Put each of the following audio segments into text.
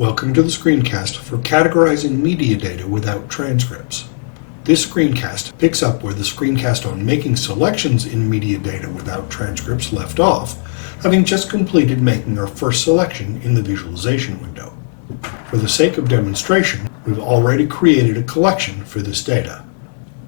Welcome to the screencast for categorizing media data without transcripts. This screencast picks up where the screencast on making selections in media data without transcripts left off, having just completed making our first selection in the visualization window. For the sake of demonstration, we've already created a collection for this data.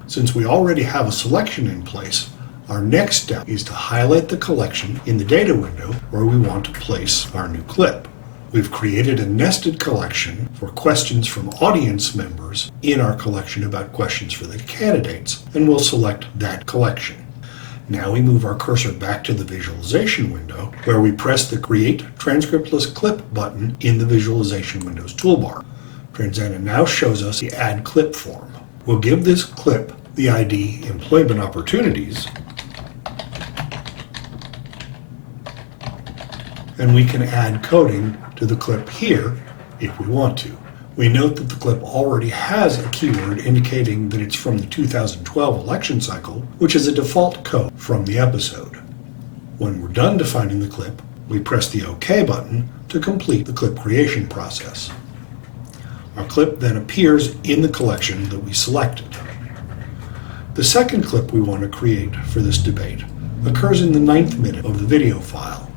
Since we already have a selection in place, our next step is to highlight the collection in the data window where we want to place our new clip. We've created a nested collection for questions from audience members in our collection about questions for the candidates, and we'll select that collection. Now we move our cursor back to the visualization window, where we press the Create Transcriptless Clip button in the visualization window's toolbar. Transana now shows us the Add Clip form. We'll give this clip the ID Employment Opportunities, and we can add coding to the clip here if we want to. We note that the clip already has a keyword indicating that it's from the 2012 election cycle, which is a default code from the episode. When we're done defining the clip, we press the OK button to complete the clip creation process. Our clip then appears in the collection that we selected. The second clip we want to create for this debate occurs in the 9th minute of the video file.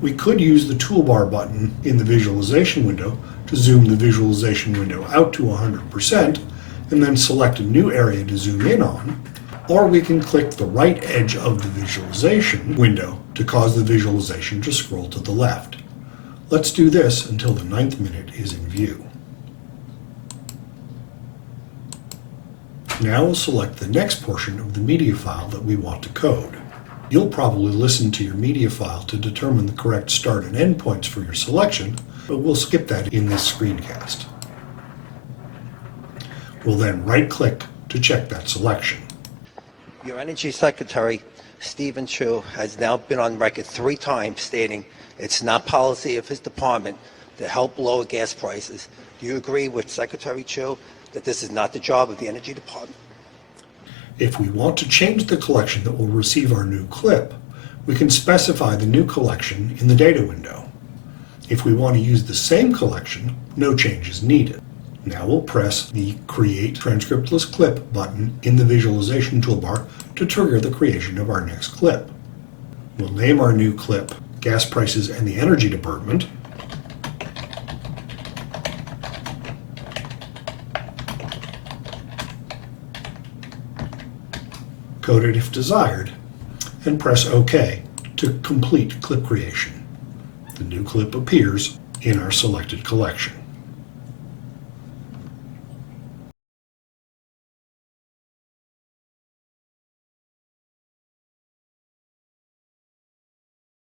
We could use the toolbar button in the visualization window to zoom the visualization window out to 100% and then select a new area to zoom in on, or we can click the right edge of the visualization window to cause the visualization to scroll to the left. Let's do this until the 9th minute is in view. Now we'll select the next portion of the media file that we want to code. You'll probably listen to your media file to determine the correct start and end points for your selection, but we'll skip that in this screencast. We'll then right-click to check that selection. Your Energy Secretary, Stephen Chu, has now been on record 3 times stating it's not policy of his department to help lower gas prices. Do you agree with Secretary Chu that this is not the job of the Energy Department? If we want to change the collection that will receive our new clip, we can specify the new collection in the data window. If we want to use the same collection, no change is needed. Now we'll press the Create Transcriptless Clip button in the visualization toolbar to trigger the creation of our next clip. We'll name our new clip Gas Prices and the Energy Department, code it if desired, and press OK to complete clip creation. The new clip appears in our selected collection.